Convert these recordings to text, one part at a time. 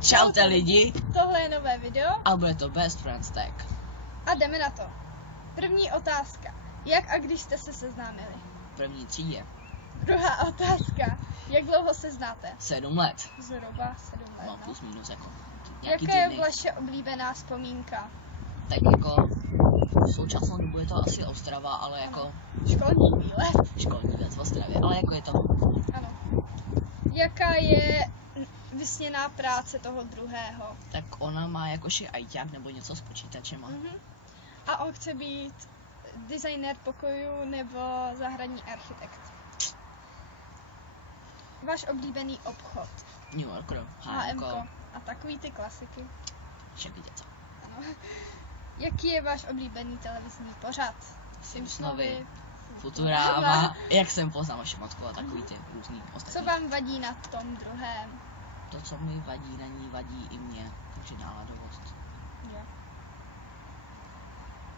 Čaute lidi, Tohle je nové video a bude to Best Friends Tag. a jdeme na to. První otázka. Jak a když jste se seznámili? První třídě. Druhá otázka. Jak dlouho se znáte? 7 let. Zhruba 7 let. No, No. plus minus jako. Nějaký Jaká je týdny. vaše oblíbená vzpomínka? Tak jako v současnou dobu je to asi Ostrava, ale jako Školní výlet. školní věc v Ostravě, ale jako je to. Ano. Jaká je vysněná práce toho druhého? Tak ona má jakože ajťák nebo něco s počítačema. A on chce být designér pokojů nebo zahradní architekt? Váš oblíbený obchod? New Yorker, HMko. HMko, A takový ty klasiky. však něco. Ano. Jaký je váš oblíbený televizní pořad? Simpsonovi, Futurama, jak jsem poznal vaši matku a takový ty různý ostatní. Co vám vadí na tom druhém? To, co mi vadí na ní, vadí i mě, takže náladovost. Jo.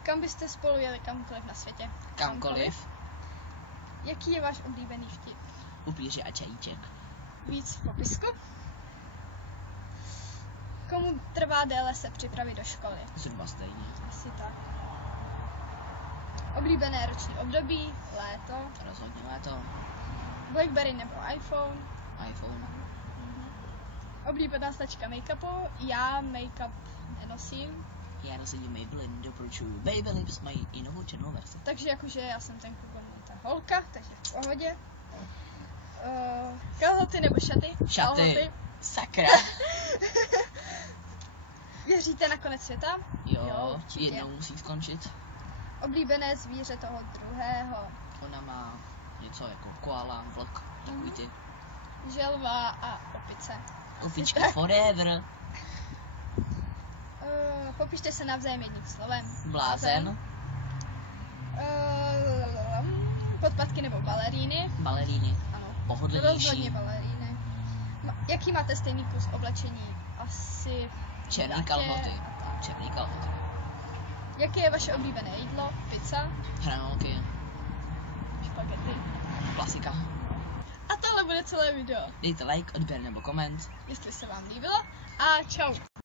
Kam byste spolu jeli kamkoliv na světě? Kamkoliv, Jaký je váš oblíbený vtip? upíři a čajíček. Víc v popisku? Komu trvá déle se připravit do školy? Zhruba stejně. Asi tak. Oblíbené roční období? Léto? Rozhodně léto, Blackberry nebo iPhone? iPhone. Oblíbená značka make-upu? Já make-up nenosím. Já rozhodím Maybelline, doporučuju. Baby Lips mají i novou černou verzi. Takže jakože já jsem ten kluk, ta holka, takže v pohodě. Kalhoty nebo šaty? Šaty. Sakra. Věříte na konec světa? Jo, určitě. jednou musí skončit. Oblíbené zvíře toho druhého? Ona má něco jako koala, vlk, takový ty Želva a opice. opičky tak. forever. Popište se navzájem jedním slovem. Blázen, Podpatky nebo baleríny? baleríny, Ano. pohodlnější. Rozhodně baleríny. Jaký máte stejný kus oblečení? Asi Černý dáče kalhoty. a tak. Černý kalhoty. Jaké je vaše oblíbené jídlo? Pizza? Hranolky, Špagety? klasika. A tohle bude celé video. Dejte like, odběr nebo koment. Jestli se vám líbilo. A čau.